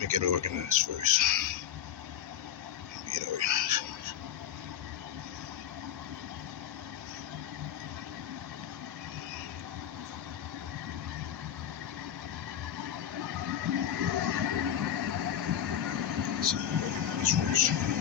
Let me get organized first. Let me get organized. So, organize first.